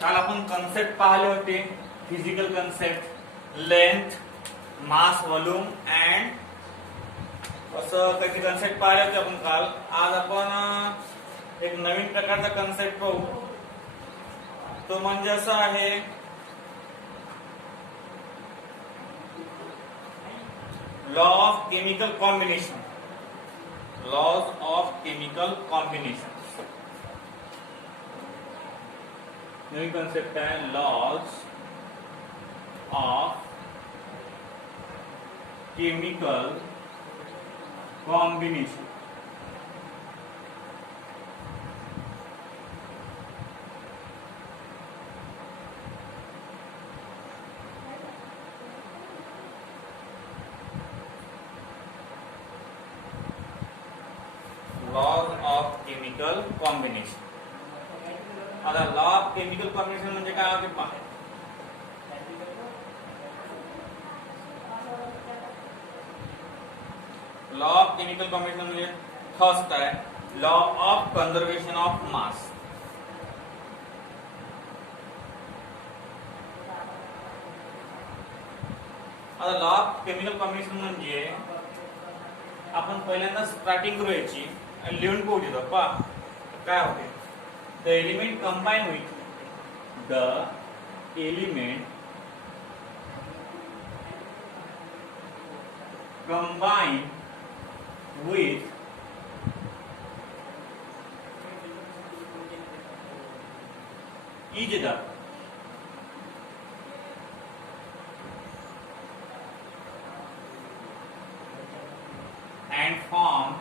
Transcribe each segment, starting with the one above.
काल आपण कन्सेप्ट पाहिले होते, physical concept, length, mass, volume and असं काही कन्सेप्ट पाहिले होते आपण काल. आज आपण एक नवीन प्रकारचा कन्सेप्ट पाहू. तो म्हणजे असा आहे, law of chemical combination. Laws of chemical combination नवीन कॉन्सेप्ट आहे, laws of chemical combination. Laws of chemical combination. आता लॉ ऑफ केमिकल कॉम्बिनेशन म्हणजे काय होते पहा. लॉ ऑफ केमिकल कॉम्बिनेशन म्हणजे फर्स्ट आहे law of conservation of mass. आता लॉ ऑफ केमिकल कॉम्बिनेशन म्हणजे आपण पहिल्यांदा स्टार्टिंग करू याची आणि लिहून पाहू देतो. पहा काय होते. The element combine with the element combine with each other and form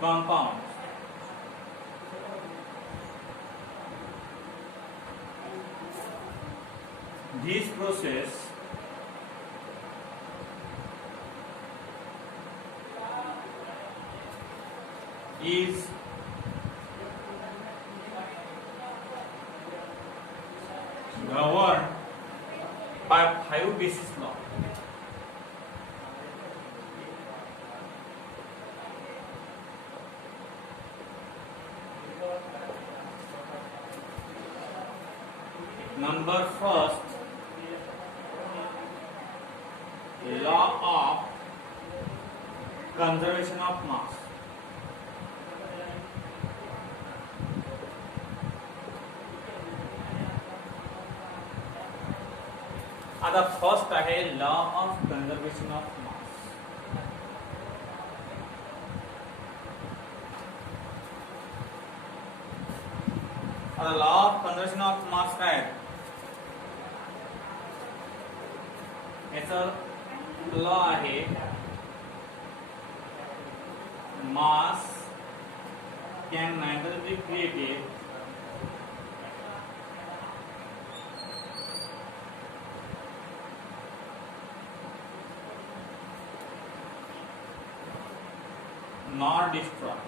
compounds. This process is governed by 5 basis law. Number first, law of conservation of mass. आता फर्स्ट आहे law of conservation of mass. आता law of conservation of mass काय आहे. याचा law आहे mass can neither be created nor destroyed.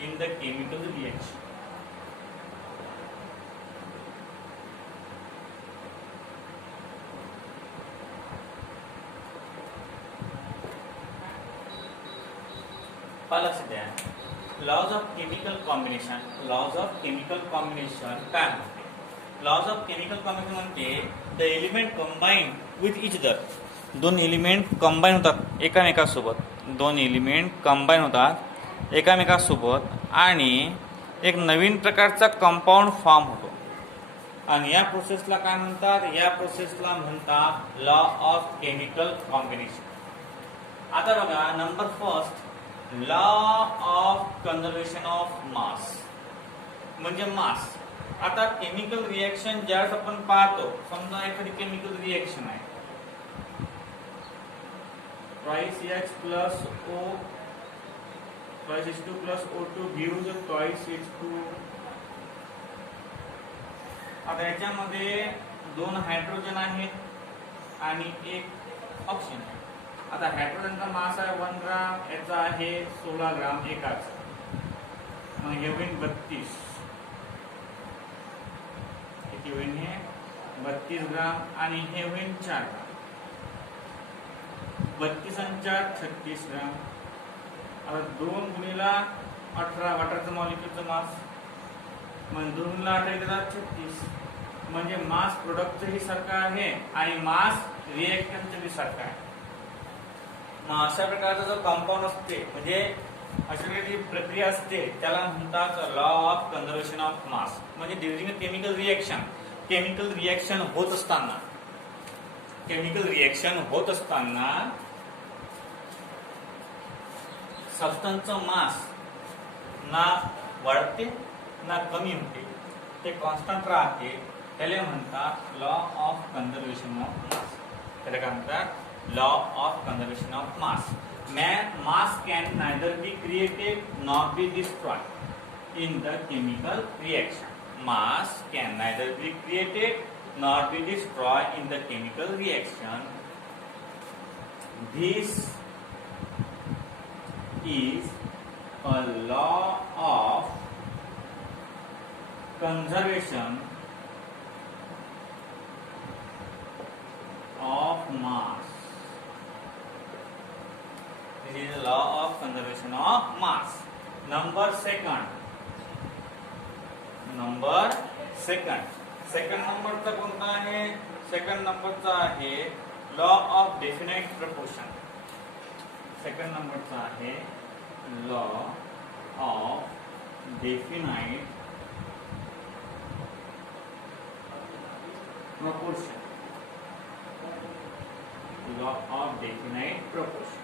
In the chemical reaction. लक्ष द्या. Laws of chemical combination. Laws of chemical combination काय म्हणते. लॉज ऑफ केमिकल कॉम्बिनेशन म्हणते the element combine with each other. दोन एलिमेंट कंबाईन होतात एकामेकासोबत. दोन element combine होतात एकामेकासोबत आणि एक नवीन प्रकारचा कंपाऊंड फॉर्म होतो. आणि या प्रोसेसला काय म्हणतात. या प्रोसेसला म्हणतात लॉ ऑफ केमिकल कॉम्बिनेशन. आता बघा number first law of conservation of मास म्हणजे मास. आता केमिकल रिएक्शन ज्यावेळेस आपण पाहतो, समजा एखादी केमिकल रिएक्शन आहे, twice H plus O twice H2 plus O2 gives twice H2. आता याच्यामध्ये 2 हायड्रोजन आहेत आणि 1 ऑक्सिजन आहे. आता हायड्रोजनचा मास आहे 1 ग्राम, याचा आहे 16 ग्राम एकाचा. मग हे होईल 32. किती होईल हे 32 ग्राम आणि हे होईल 4 ग्राम. 32 आणि 4 36 ग्राम. आता 2 गुणिला 18 वॉटरचं मॉलिक्युलचं मास, म्हणजे 2 गुणिला 18 येतात 36. म्हणजे मास प्रोडक्टचंही सारखं आहे आणि मास रिएक्टंटचंही सारखं आहे. मग अशा प्रकारचा जो कंपाऊंड असते म्हणजे अशा प्रकारची प्रक्रिया असते त्याला म्हणतात लॉ ऑफ कन्झर्वेशन ऑफ मास. म्हणजे ड्युरिंग अ केमिकल रिएक्शन होत असताना सबस्टन्सचं मास ना वाढते ना कमी होते, ते कॉन्स्टंट राहते. त्याला म्हणतात लॉ ऑफ कन्झर्वेशन ऑफ मास. त्याला काय म्हणतात law of conservation of mass. Mass can neither be created nor be destroyed in the chemical reaction. Mass can neither be created nor be destroyed in the chemical reaction. This is a law of conservation of mass. This is the law of conservation of mass. Number second. Second नंबरचा कोणता आहे? Second नंबरचा आहे law of definite proportion. Second नंबरचा आहे law of definite proportion. Law of definite proportion.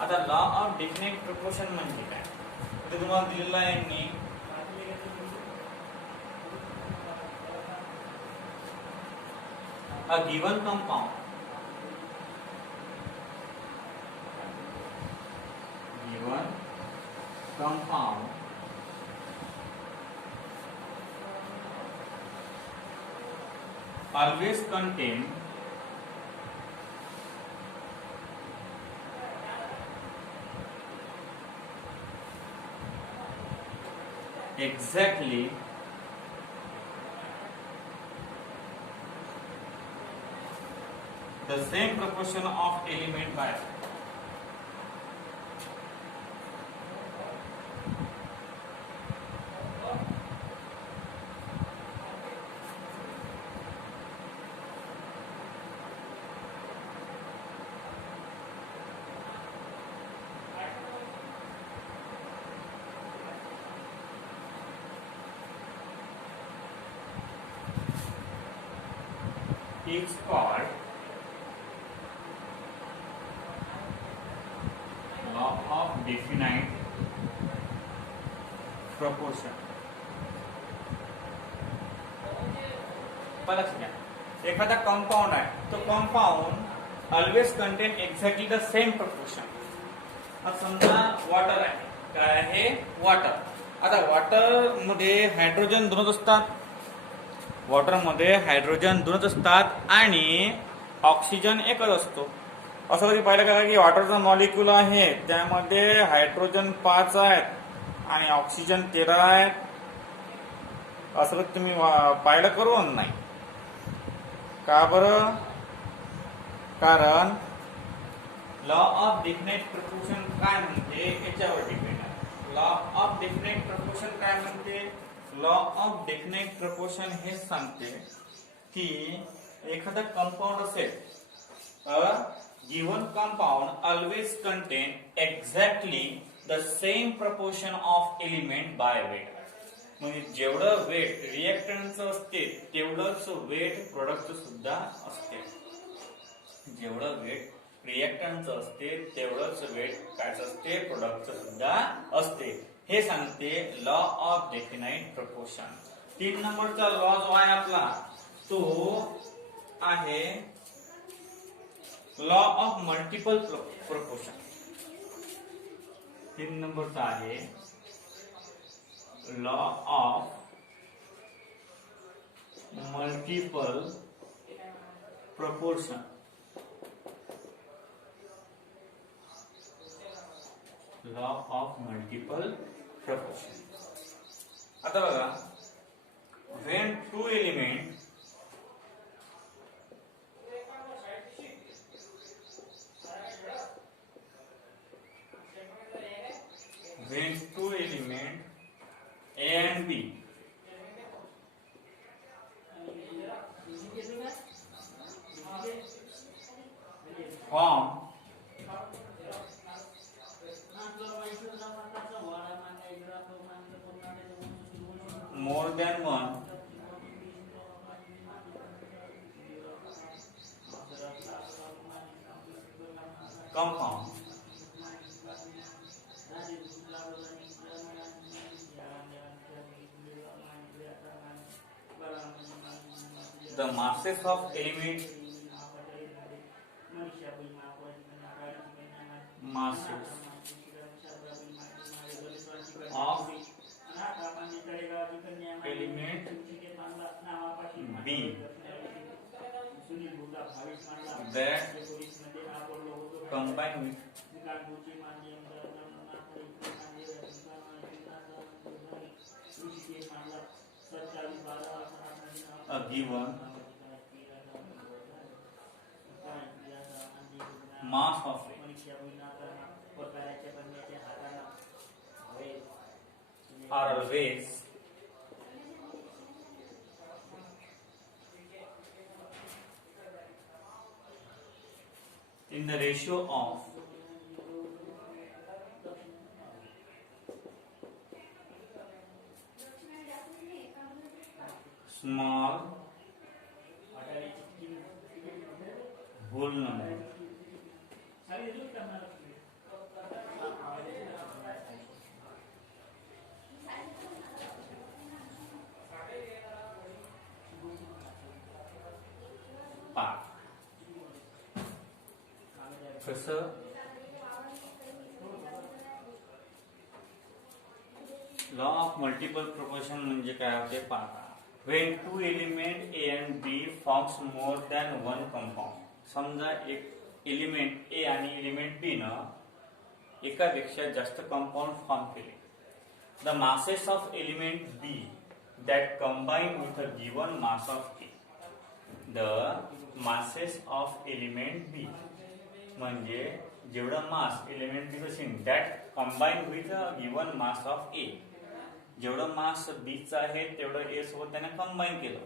आता law of definite proportion म्हणजे काय ते तुम्हाला दिलेलं आहे यांनी. A given compound always contain exactly the same proportion of element by is called law of definite proportion. लक्षात घ्या, एखादा कंपाऊंड आहे तो compound always contain exactly the same proportion. आता समजा वॉटर आहे, काय आहे वॉटर. आता वॉटर मध्ये हायड्रोजन दोनच असतात, वॉटरमध्ये हायड्रोजन दोनच असतात आणि ऑक्सिजन एकच असतो. असं कधी पाहिलं का की वॉटरचा मॉलिक्यूल आहे त्यामध्ये हायड्रोजन 5 आहेत आणि ऑक्सिजन 13 आहेत, असं कधी तुम्ही पाहिलं करून नाही का बरं? कारण लॉ ऑफ डेफिनाइट प्रपोर्शन काय म्हणते याच्यावर डिपेंड आहे. लॉ ऑफ डेफिनाइट प्रपोर्शन काय म्हणते? लॉ ऑफ डेफिनाइट प्रपोर्शन हे सांगते की एखादा कंपाऊंड असेल, a given compound always contain exactly the same proportion of element by weight. म्हणजे जेवढं वेट रिएक्टंटचं असते तेवढंच वेट प्रोडक्टचं सुद्धा असते. जेवढं वेट रिएक्टंटचं असते तेवढंच वेट कायचं असते प्रोडक्टचं सुद्धा असते. हे सांगते लॉ ऑफ डेफिनाइट प्रपोर्शन. 3 नंबरचा लॉ जो आहे आपला तो आहे लॉ ऑफ मल्टिपल प्रपोर्शन. 3 नंबरचा आहे law of multiple proportion. Law of multiple proportion. आता बघा, when element B form more than one compound, the masses of element masses of element B that combine with a given mass of it are always in the ratio of small whole number. Part. कसं law of multiple proportion म्हणजे काय होते पहा. When two element A and B forms more than one compound. समजा एक element A आणि element B न एकापेक्षा जास्त कंपाउंड फॉर्म केले. The masses of element B that combine with a given mass of A. The masses of element B म्हणजे जेवढा मास element B असेल that combine with a given mass of A. जेवढं mass बी चं आहे तेवढं ए सोबत त्याने कंबाईन केलं.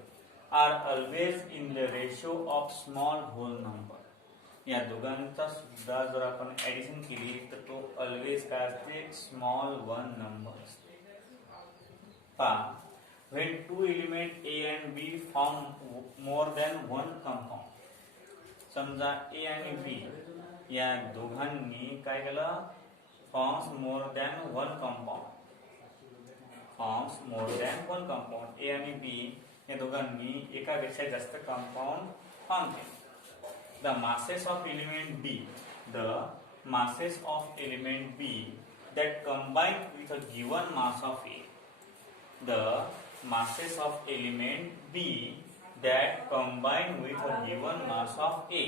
Are always in the ratio of small whole number. या दोघांचा सुद्धा जर आपण ऍडिशन केली तर तो ऑलवेज काय असते स्मॉल वन नंबर असते. पहा when two element A and B form more than one compound. समजा ए आणि बी या दोघांनी काय केलं forms more than one compound. Forms more than one compound. A आणि बी या दोघांनी एकापेक्षा जास्त कंपाऊंड फॉर्म केले. The masses of element B the masses of element B that combine with a given mass of A. The masses of element B that combine with a given mass of A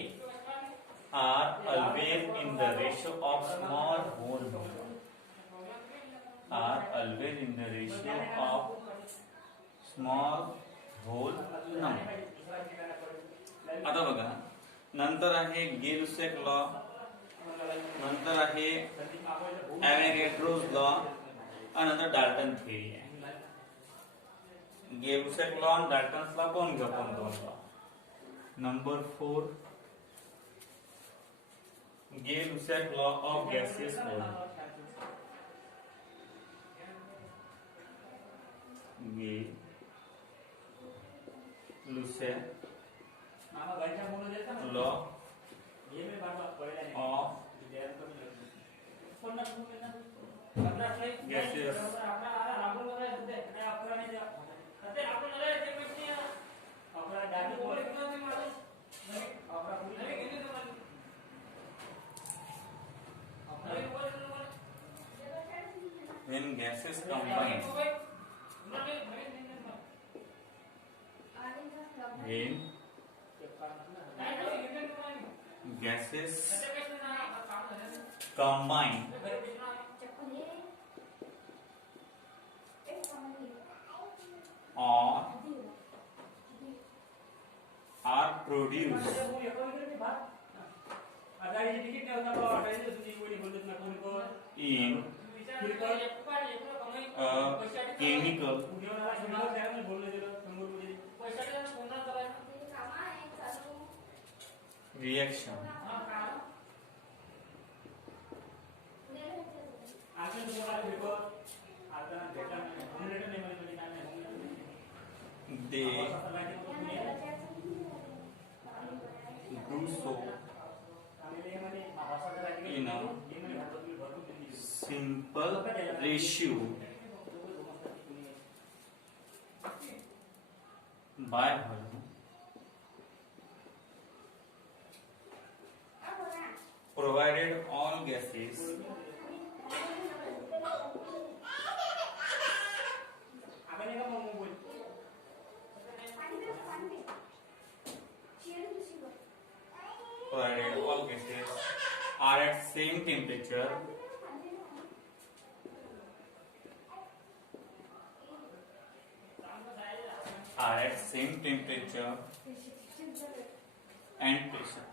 are always in the ratio of small whole number. Are always in the ratio of small whole number. आता बघा नंतर आहे Gay Lussac law, नंतर आहे एव्होगॅड्रोज law आणि नंतर Dalton theory आहे. Gay Lussac law आणि डाल्टन्स लॉ कोण घेऊ आपण दोन law. Number 4 Gay Lussac law of gases Gay Lussac law of gases when gases combine when gases combine or are produced in a chemical reaction they do so in a simple ratio by volume provided all gases provided all gases are at same temperature and pressure.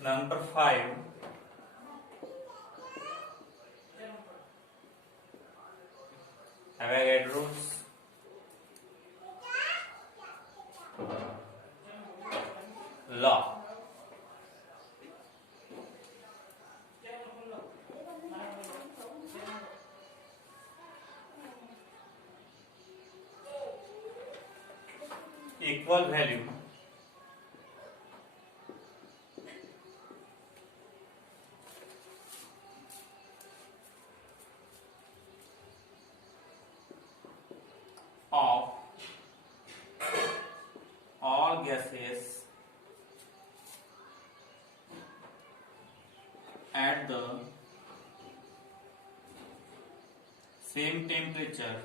Number 5. Avogadro's law. Equal value of all gases at the same temperature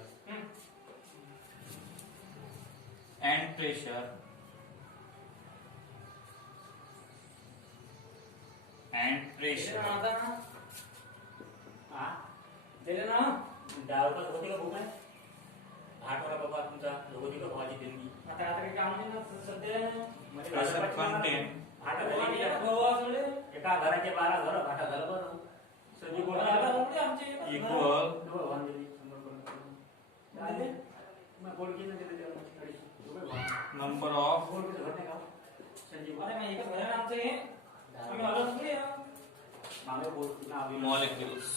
and pressure दिले ना डाळपास होती का भूक आहे भाटवाला बाबा तुमचा होती का भाजी दिली आता आता काही काम नाही ना सध्या pressure content भाटा दिली एका घराचे 12 घर भाटा झालं बरं सगळी गोळा आमचे equal मैं बोल के ना देते number of बोल के घर नाही का संजीव अरे मैं एक घर आमचे हे आम्ही अलग थोडी आहे मागे बोल ना molecules.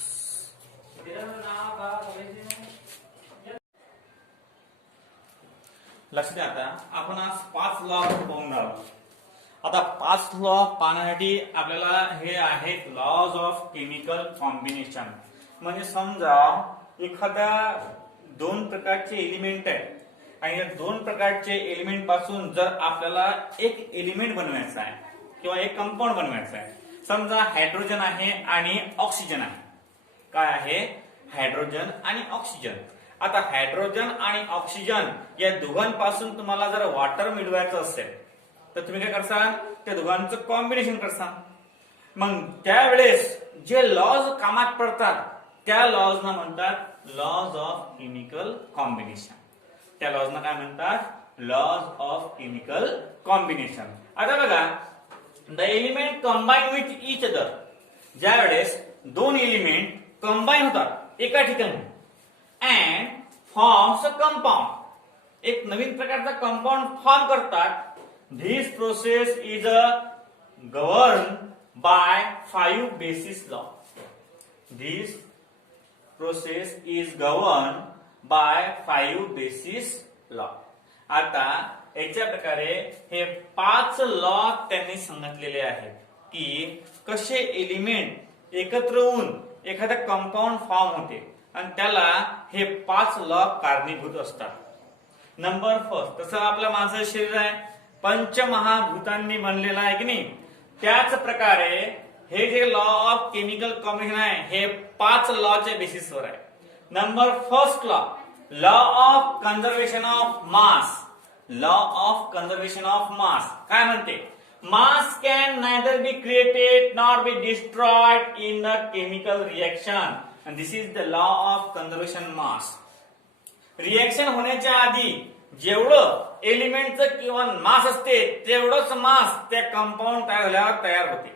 लक्ष द्या आता आपण आज 5 लॉ पाहणार आहोत. आता 5 लॉ पाहण्यासाठी आपल्याला हे आहेत लॉज ऑफ केमिकल कॉम्बिनेशन. म्हणजे समजा एखाद्या 2 प्रकारचे एलिमेंट आहे आणि या 2 प्रकारचे एलिमेंट पासून जर आपल्याला एक एलिमेंट बनवायचा आहे किंवा एक कंपाऊंड बनवायचा आहे. समजा हायड्रोजन आहे आणि ऑक्सिजन आहे. काय आहे? हायड्रोजन आणि ऑक्सिजन. आता हायड्रोजन आणि ऑक्सिजन या दोघांपासून तुम्हाला जर वॉटर मिळवायचं असेल तर तुम्ही काय करसाल? त्या दोघांचं कॉम्बिनेशन करसाल. मग त्यावेळेस जे लॉज कामात पडतात त्या लॉजना म्हणतात लॉज ऑफ केमिकल कॉम्बिनेशन. त्या लॉजना काय म्हणतात? Laws of chemical combination. आता बघा, the element combine with each other. ज्या वेळेस 2 एलिमेंट कंबाईन होतात एका ठिकाणी अँड फॉर्म्स अ कंपाऊंड, एक नवीन प्रकारचा कंपाऊंड फॉर्म करतात. This process is govern by 5 basis law. This process is govern by 5 basis law. आता याच्या प्रकारे हे 5 लॉ त्यांनी सांगितलेले आहेत की कसे एलिमेंट एकत्र होऊन एखादा कंपाऊंड फॉर्म होते आणि त्याला हे 5 लॉ कारणीभूत असतात. नंबर फर्स्ट, तसं आपलं माझं शरीर आहे पंचमहाभूतांनी बनलेलं आहे की नाही, त्याच प्रकारे हे जे लॉ ऑफ केमिकल कॉम्बिनेशन आहे हे 5 लॉच्या बेसिसवर आहे. Number first law, law of conservation of mass. Law of conservation of mass काय म्हणते? Mass can neither be created nor be destroyed in a chemical reaction, and this is the law of conservation mass. Reaction होण्याच्या आधी जेवढं एलिमेंटचं किंवा मास असते तेवढंच मास त्या compound तयार झाल्यावर तयार होते.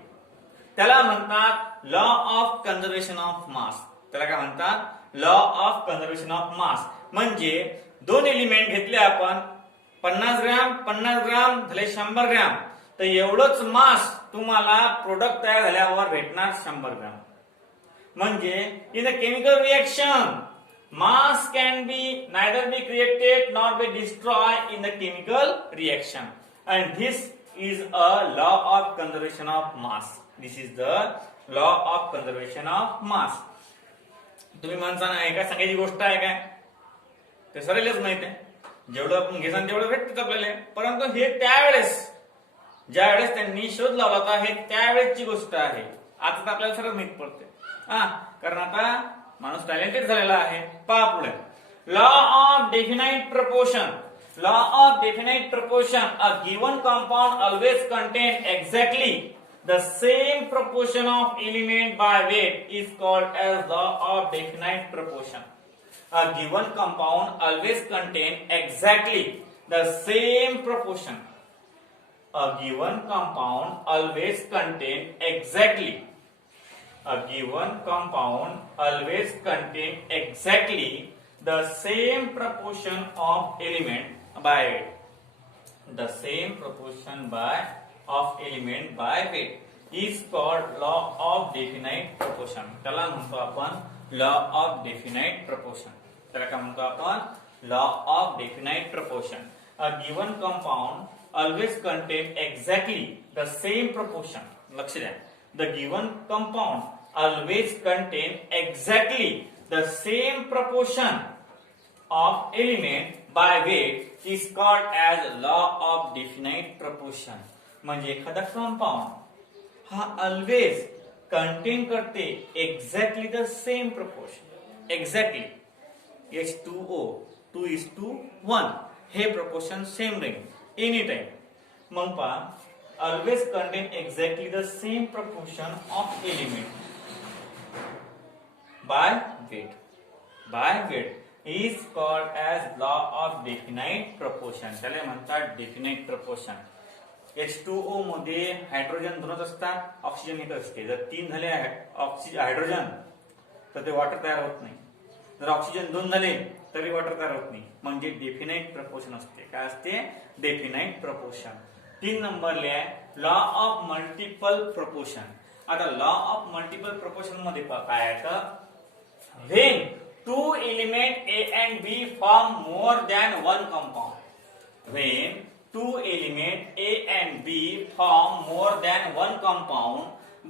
त्याला म्हणतात लॉ ऑफ कन्झर्वेशन ऑफ मास. त्याला काय म्हणतात? लॉ ऑफ कन्झर्वेशन ऑफ मास. म्हणजे दोन एलिमेंट घेतले आपण 50 ग्रॅम 50 ग्रॅम झाले 100 ग्रॅम, तर एवढंच मास तुम्हाला प्रोडक्ट तयार झाल्यावर भेटणार 100 ग्रॅम. म्हणजे in a chemical reaction mass can be neither be created nor be destroyed in the chemical reaction, and this is a law of conservation of mass. This is the law of conservation of mass. तुम्ही माणसानं आहे का सांगायची गोष्ट आहे काय? ते सगळेच माहित आहे. जेवढं आपण घेसान तेवढं भेटत आपल्याला. परंतु हे त्यावेळेस ज्यावेळेस त्यांनी शोध लावला होता हे त्यावेळेसची गोष्ट आहे. आता तर आपल्याला सगळं माहित पडते. कारण आता माणूस टॅलेंटेड झालेला आहे. पहा पुढे law of definite proportion. Law of definite proportion. A given compound always contain exactly the same proportion of element by weight is called as law of definite proportion. A given compound always contain exactly the same proportion. A given compound always contain exactly. A given compound always contain exactly the same proportion of element by weight. The same proportion of element by weight is called law of definite proportion. त्याला म्हणतो आपण law of definite proportion. त्याला काय म्हणतो आपण law of definite proportion. A given compound always contain exactly the same proportion. लक्ष द्या. The given compound always contain exactly the same proportion of element by weight is called as law of definite proportion. म्हणजे एखादा compound हा always contain करते exactly the same proportion. Exactly H2O 2:1 हे proportion same राहील any time. मग पहा always contain exactly the same proportion of element by weight. By weight is called as law of definite proportion. त्याला म्हणतात definite proportion. H2O मध्ये hydrogen दोनच असतात, oxygen एक असते. जर 3 झाले हायड्रोजन तर ते वॉटर तयार होत नाही. जर ऑक्सिजन 2 झाले तरी वॉटर तयार होत नाही. म्हणजे डेफिनाइट प्रपोर्शन असते. काय असते? Definite proportion. 3 नंबरला आहे लॉ ऑफ मल्टिपल प्रपोर्शन. आता लॉ ऑफ मल्टिपल प्रपोर्शन मध्ये काय आहे तर when 2 element A and B form more than one compound. When 2 element A and B form more than one compound,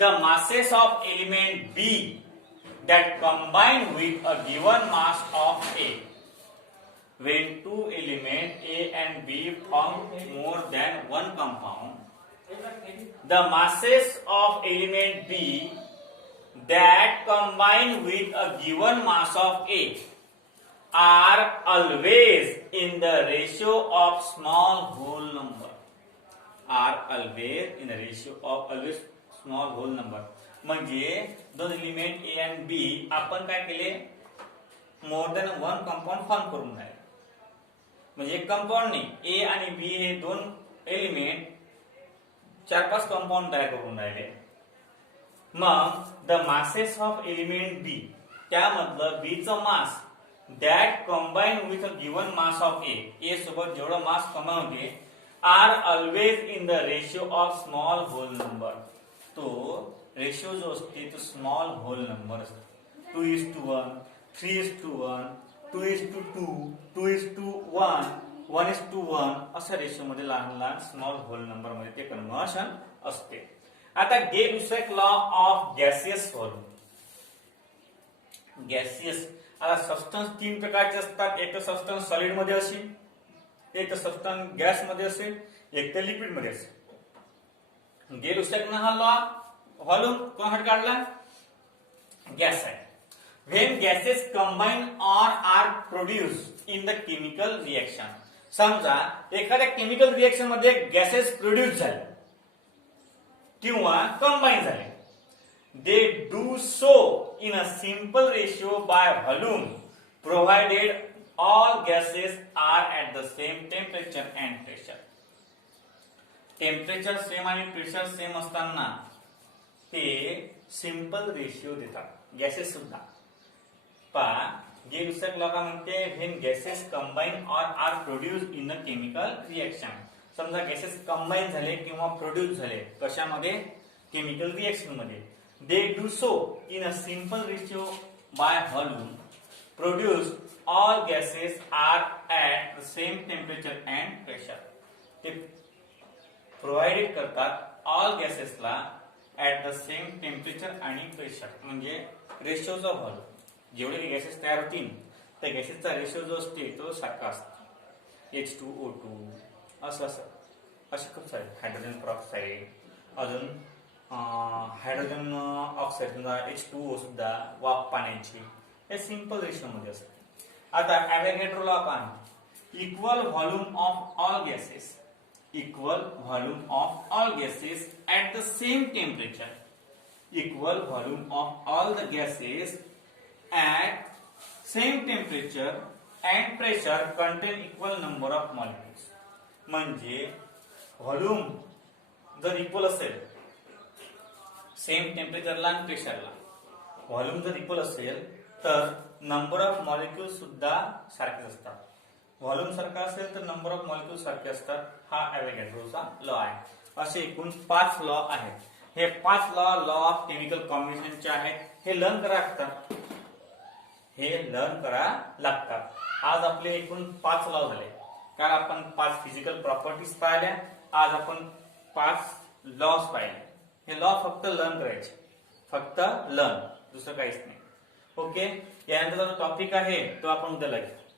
the masses of element B that combine with a given mass of A. When 2 element A and B form more than one compound, the masses of element B that combine with a given mass of A are always in the ratio of small whole number. Are always in the ratio of always small whole number. म्हणजे दोन element A and B आपण काय केले मोर than one compound form करून राहिले. म्हणजे एक compound नाही A आणि B हे दोन एलिमेंट 4-5 कंपाऊंड तयार करून राहिले. मग the masses of element B त्यामधलं B चं मास that combine with a given mass of A. A सोबत जेवढं मास कमावून होते are always in the ratio of small whole number. तो रेशियो जो असते तो स्मॉल होल नंबर असतो. 2:1, 3:1, 2:2, 2:1, 1:1 अशा रेशियो मध्ये लहान लहान स्मॉल होल नंबर मध्ये ते कन्व्हर्शन असते. आता गे दुसरा law of gaseous solve. Gaseous आता सबस्टन्स 3 प्रकारचे असतात. एक तर सबस्टन्स सॉलिड मध्ये असेल, एक तर सबस्टन्स गॅस मध्ये असेल, एक तर लिक्विड मध्ये असेल. गेल सेकंड हा लॉ व्हॉल्यूम कोण काढला? गॅस आहे. When gases combine or are produce in the chemical reaction. समजा एखाद्या केमिकल रिएक्शन मध्ये गॅसेस प्रोड्यूस झाले किंवा कंबाईन झाले. They do so in a simple ratio by volume provided all gases are at the same temperature and pressure. Temperature same आणि pressure same असताना ते simple ratio देतात गॅसेस सुद्धा. जे दुसऱ्या लॉ का म्हणते when gases combine or are produce in a chemical reaction. समजा गॅसेस कंबाईन झाले किंवा प्रोड्यूस झाले कशामध्ये केमिकल रिएक्शन मध्ये, they do so in a simple ratio by volume produce all gases are at the same temperature and pressure. ते provided करतात all गॅसेसला at the same temperature आणि प्रेशर, म्हणजे रेशिओचा व्हॉल्यूम. जेवढे गॅसेस तयार होतील त्या गॅसेसचा रेशिओ जो असते तो सारखा असतो. H2O2 असं असे खूप सारे, हायड्रोजन पेरॉक्साईड, अजून हायड्रोजन ऑक्साईड समजा H2O सुद्धा वाफ पाण्याची, हे सिंपल रेशिओ मध्ये असते. आता ॲव्होगॅड्रो लॉ काय, equal volume of all gases, equal volume of all gases at the same temperature, equal volume of all the gases at same temperature and pressure contain equal number of molecules. म्हणजे volume जर equal असेल same टेम्परेचरला आणि प्रेशरला, volume जर equal असेल तर number of molecules सुद्धा सारखेच असतात. व्हॉल्यूम सारखा असेल तर नंबर ऑफ मॉलिक्युल्स सारखे असतात. हा ॲव्होगॅड्रोचा लॉ आहे. असे एकूण 5 लॉ आहेत. हे 5 लॉ ऑफ केमिकल कॉम्बिनेशनचे आहेत. हे लर्न करा लागतात. आज आपले एकूण 5 लॉ झाले. काल आपण 5 फिजिकल प्रॉपर्टीज पाहिल्या, आज आपण 5 लॉज पाहिले. हे लॉ फक्त लर्न करायचे, फक्त लर्न, दुसरं काहीच नाही. ओके, यानंतर जो टॉपिक आहे तो आपण उद्या घेऊ.